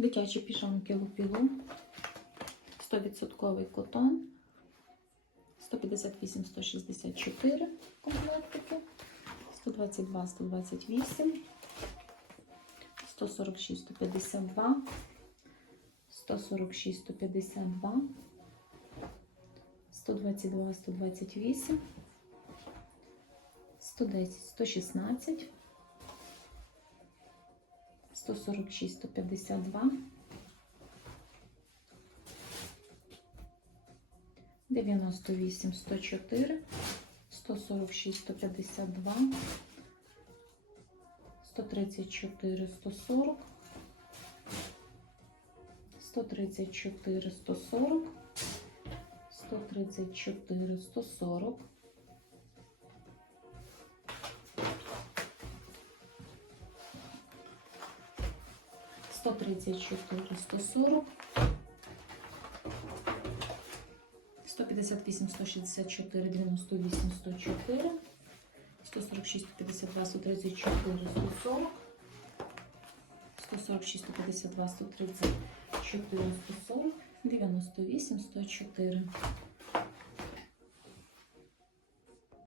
Дитячі піжамки лупілу. 100% котон. 158-164 комплектики. 122, 128. 146, 152. 146, 152. 122, 128. 110, 116. 146, 152. 98, 104, 146, 152, 134, 140, 134, 140, 134, 140, 134, 140, 158, 164, 98, 104, 146, 152, 134, 140, 146, 152, 134, 140, 98, 104.